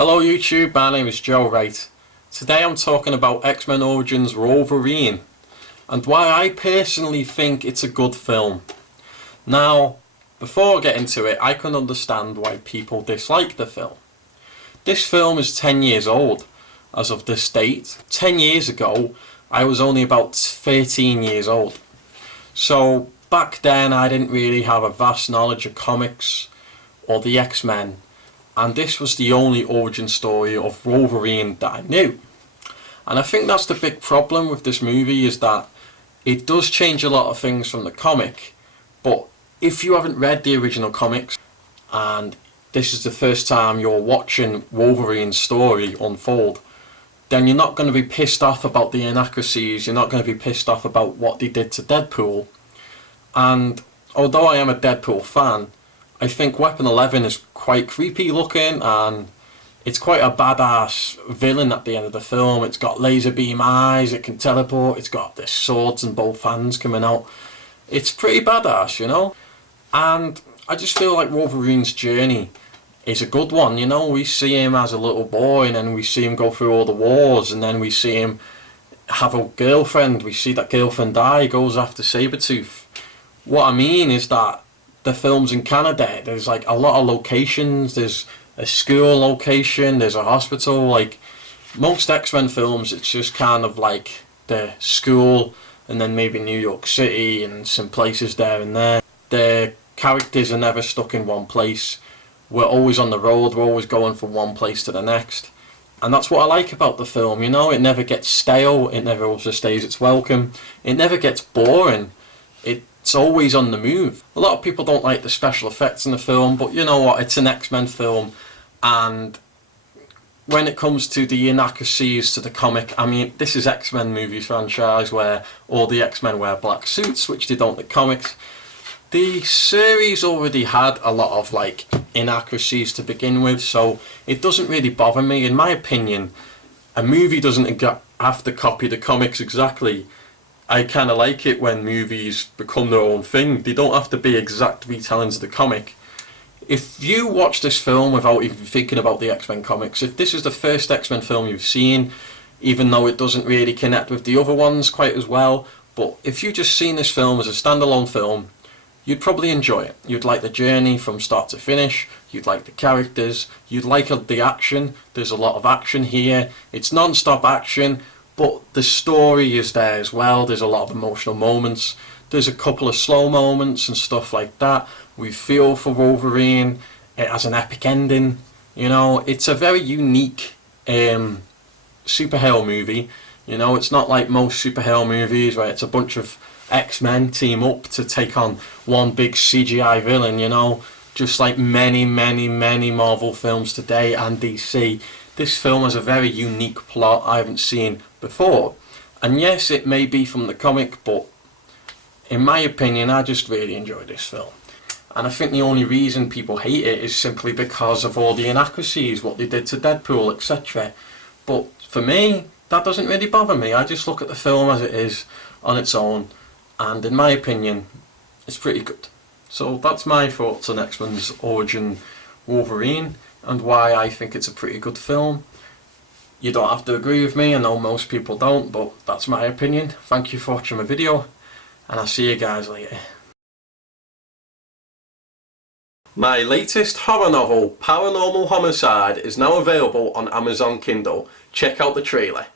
Hello YouTube, my name is Joe Wright. Today I'm talking about X-Men Origins Wolverine and why I personally think it's a good film. Now, before I get into it, I can understand why people dislike the film. This film is 10 years old as of this date. 10 years ago, I was only about 13 years old. So back then I didn't really have a vast knowledge of comics or the X-Men. And this was the only origin story of Wolverine that I knew. And I think that's the big problem with this movie, is that it does change a lot of things from the comic, but if you haven't read the original comics and this is the first time you're watching Wolverine's story unfold, then you're not going to be pissed off about the inaccuracies, you're not going to be pissed off about what they did to Deadpool. And although I am a Deadpool fan, I think Weapon 11 is quite creepy looking, and it's quite a badass villain at the end of the film. It's got laser beam eyes, it can teleport, it's got this swords in both hands coming out. It's pretty badass, you know? And I just feel like Wolverine's journey is a good one, you know? We see him as a little boy, and then we see him go through all the wars, and then we see him have a girlfriend. We see that girlfriend die, he goes after Sabretooth. What I mean is that the films in Canada, there's like a lot of locations. There's a school location, there's a hospital. Like most X-Men films, it's just kind of like the school and then maybe New York City and some places there and there. The characters are never stuck in one place. We're always on the road, we're always going from one place to the next. And that's what I like about the film, you know? It never gets stale, it never overstays its welcome, it never gets boring. It's always on the move. A lot of people don't like the special effects in the film, but you know what, it's an X-Men film, and when it comes to the inaccuracies to the comic, I mean, this is X-Men movie franchise where all the X-Men wear black suits, which they don't in the comics. The series already had a lot of like inaccuracies to begin with, so it doesn't really bother me. In my opinion, a movie doesn't have to copy the comics exactly. I kind of like it when movies become their own thing. They don't have to be exact retellings of the comic. If you watch this film without even thinking about the X-Men comics, if this is the first X-Men film you've seen, even though it doesn't really connect with the other ones quite as well, but if you just seen this film as a standalone film, you'd probably enjoy it. You'd like the journey from start to finish, you'd like the characters, you'd like the action. There's a lot of action here. It's non-stop action, but the story is there as well. There's a lot of emotional moments. There's a couple of slow moments and stuff like that. We feel for Wolverine. It has an epic ending. You know, it's a very unique superhero movie. You know, it's not like most superhero movies where it's a bunch of X-Men team up to take on one big CGI villain, you know. Just like many Marvel films today and DC. This film has a very unique plot I haven't seen before. And yes, it may be from the comic, but in my opinion, I just really enjoy this film. And I think the only reason people hate it is simply because of all the inaccuracies, what they did to Deadpool, etc. But for me, that doesn't really bother me. I just look at the film as it is on its own, and in my opinion, it's pretty good. So that's my thoughts on X-Men's Origin Wolverine and why I think it's a pretty good film. You don't have to agree with me, I know most people don't, but that's my opinion. Thank you for watching my video, and I'll see you guys later. My latest horror novel, Paranormal Homicide, is now available on Amazon Kindle. Check out the trailer.